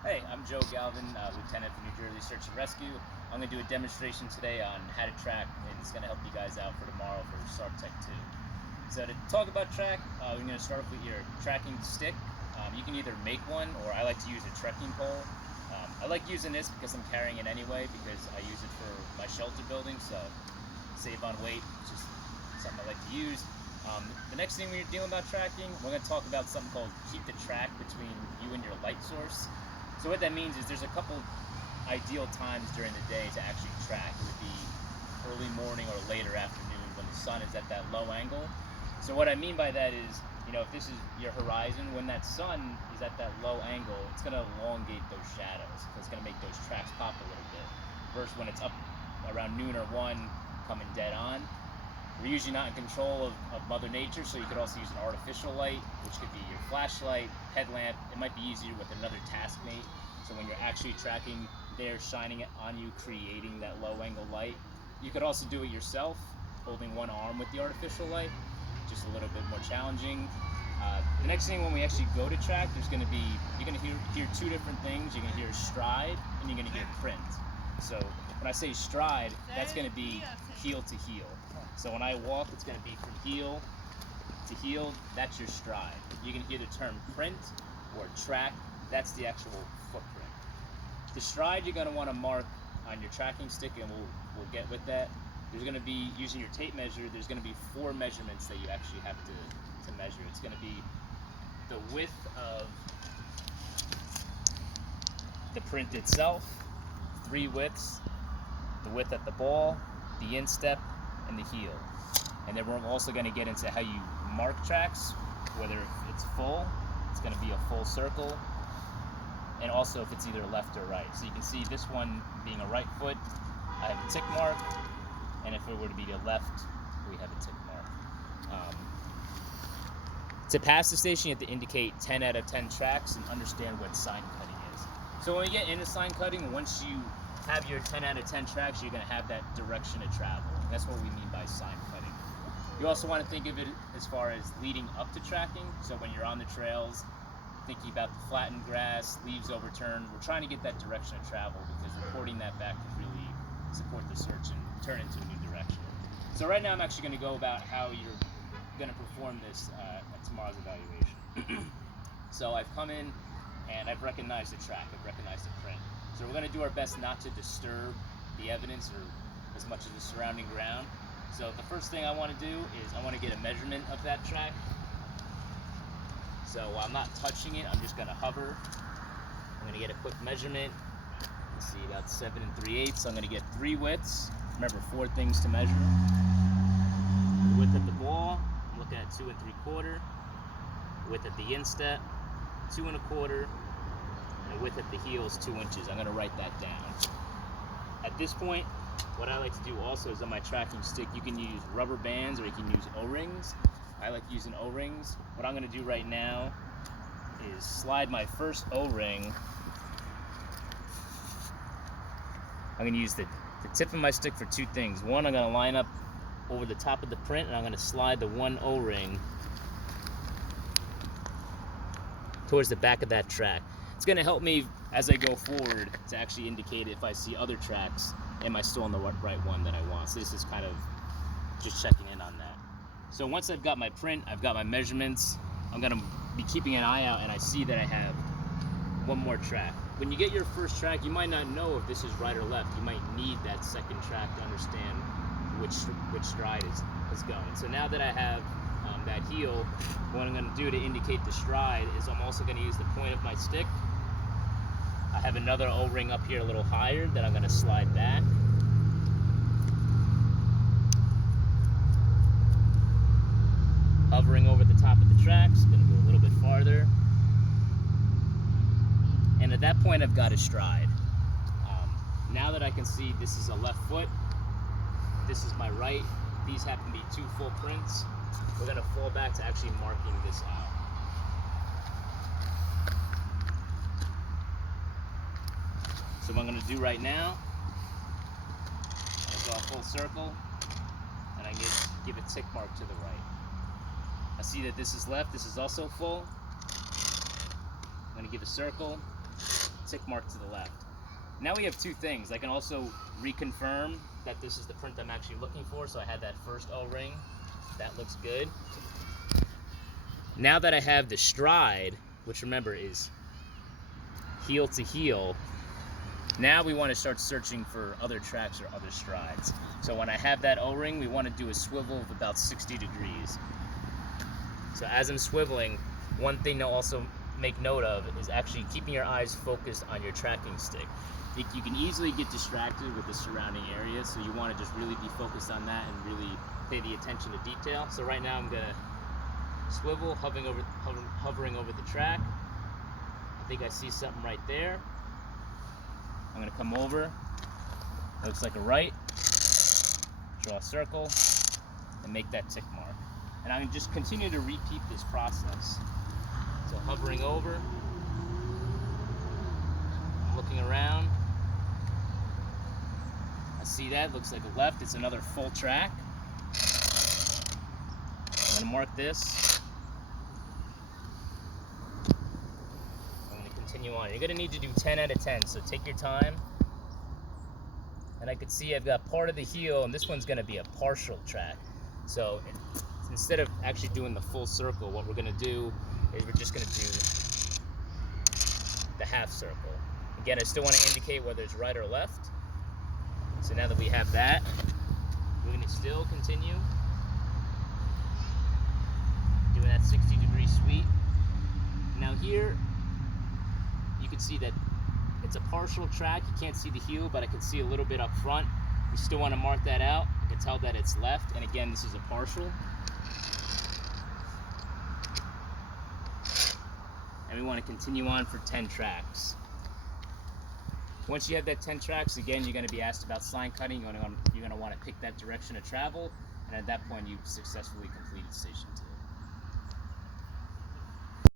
Hey, I'm Joe Galvin, Lieutenant for New Jersey Search and Rescue. I'm going to do a demonstration today on how to track, and it's going to help you guys out for tomorrow for SARP Tech 2. So to talk about track, we're going to start with your tracking stick. You can either make one, or I like to use a trekking pole. I like using this because I'm carrying it anyway, because I use it for my shelter building, so save on weight. It's just something I like to use. The next thing we're dealing about tracking, we're going to talk about something called keep the track between you and your light source. So what that means is there's a couple ideal times during the day to actually track. It would be early morning or later afternoon when the sun is at that low angle. So what I mean by that is, if this is your horizon, when that sun is at that low angle, it's going to elongate those shadows. So it's going to make those tracks pop a little bit. Versus when it's up around noon or 1 coming dead on. We're usually not in control of Mother Nature, so you could also use an artificial light, which could be your flashlight, headlamp. It might be easier with another taskmate. So when you're actually tracking, they're shining it on you, creating that low angle light. You could also do it yourself, holding one arm with the artificial light, just a little bit more challenging. The next thing when we actually go to track, you're going to hear two different things. You're going to hear stride, and you're going to hear print. So when I say stride, that's going to be heel to heel. So when I walk, it's going to be from heel to heel. That's your stride. You can hear the term print or track. That's the actual footprint. The stride you're going to want to mark on your tracking stick, and we'll get with that. There's going to be, using your tape measure, there's going to be 4 measurements that you actually have to measure. It's going to be the width of the print itself, 3 widths, the width at the ball, the instep, and the heel. And then we're also going to get into how you mark tracks, whether it's full, it's going to be a full circle, and also if it's either left or right. So you can see this one being a right foot, I have a tick mark, and if it were to be a left, we have a tick mark. To pass the station, you have to indicate 10 out of 10 tracks and understand what sign cutting is. So when we get into sign cutting, once you have your 10 out of 10 tracks, you're going to have that direction of travel. That's what we mean by sign cutting. You also want to think of it as far as leading up to tracking. So when you're on the trails, thinking about the flattened grass, leaves overturned, we're trying to get that direction of travel because reporting that back could really support the search and turn into a new direction. So right now I'm actually going to go about how you're going to perform this at tomorrow's evaluation. So I've come in and I've recognized the track, I've recognized the print. So we're going to do our best not to disturb the evidence or as much of the surrounding ground. So the first thing I want to do is I want to get a measurement of that track. So while I'm not touching it, I'm just going to hover. I'm going to get a quick measurement. Let's see, about 7 3/8. So I'm going to get 3 widths. Remember, 4 things to measure. The width of the ball, I'm looking at 2 3/4. Width at the instep, 2 1/4. And the width at the heel is 2 inches. I'm going to write that down. At this point, what I like to do also is on my tracking stick, you can use rubber bands or you can use O-rings. I like using O-rings. What I'm going to do right now is slide my first O-ring. I'm going to use the tip of my stick for 2 things. One, I'm going to line up over the top of the print, and I'm going to slide the one O-ring towards the back of that track. It's going to help me as I go forward to actually indicate if I see other tracks, am I still on the right one that I want. So this is kind of just checking in on that. So once I've got my print, I've got my measurements, I'm going to be keeping an eye out and I see that I have one more track. When you get your first track, you might not know if this is right or left. You might need that second track to understand which stride is going. So now that I have that heel, what I'm going to do to indicate the stride is I'm also going to use the point of my stick. I have another O-ring up here a little higher that I'm going to slide back. Hovering over the top of the tracks, going to go a little bit farther. And at that point I've got a stride. Now that I can see this is a left foot, this is my right, these happen to be 2 full prints, we're going to fall back to actually marking this out. So what I'm going to do right now, I'm going to draw a full circle, and I give a tick mark to the right. I see that this is left, this is also full. I'm going to give a circle, tick mark to the left. Now we have two things. I can also reconfirm that this is the print I'm actually looking for. So I had that first O-ring. That looks good. Now that I have the stride, which remember is heel to heel, now we want to start searching for other tracks or other strides. So when I have that O-ring, we want to do a swivel of about 60 degrees. So as I'm swiveling, one thing to also make note of is actually keeping your eyes focused on your tracking stick. You can easily get distracted with the surrounding area, so you want to just really be focused on that and really pay the attention to detail. So right now I'm going to swivel, hovering over the track. I think I see something right there. I'm going to come over. Looks like a right. Draw a circle and make that tick mark. And I'm going to just continue to repeat this process. So hovering over, looking around. I see that, looks like a left. It's another full track. I'm going to mark this. I'm going to continue on. You're going to need to do 10 out of 10, so take your time. And I can see I've got part of the heel, and this one's going to be a partial track. So instead of actually doing the full circle, what we're going to do is we're just going to do the half circle. Again, I still want to indicate whether it's right or left. So now that we have that, we're going to still continue doing that 60-degree sweep. Now here, you can see that it's a partial track. You can't see the heel, but I can see a little bit up front. We still want to mark that out. I can tell that it's left, and again, this is a partial. And we want to continue on for 10 tracks. Once you have that 10 tracks, again, you're going to be asked about sign cutting. You're going to want to pick that direction of travel, and at that point, you've successfully completed Station 2.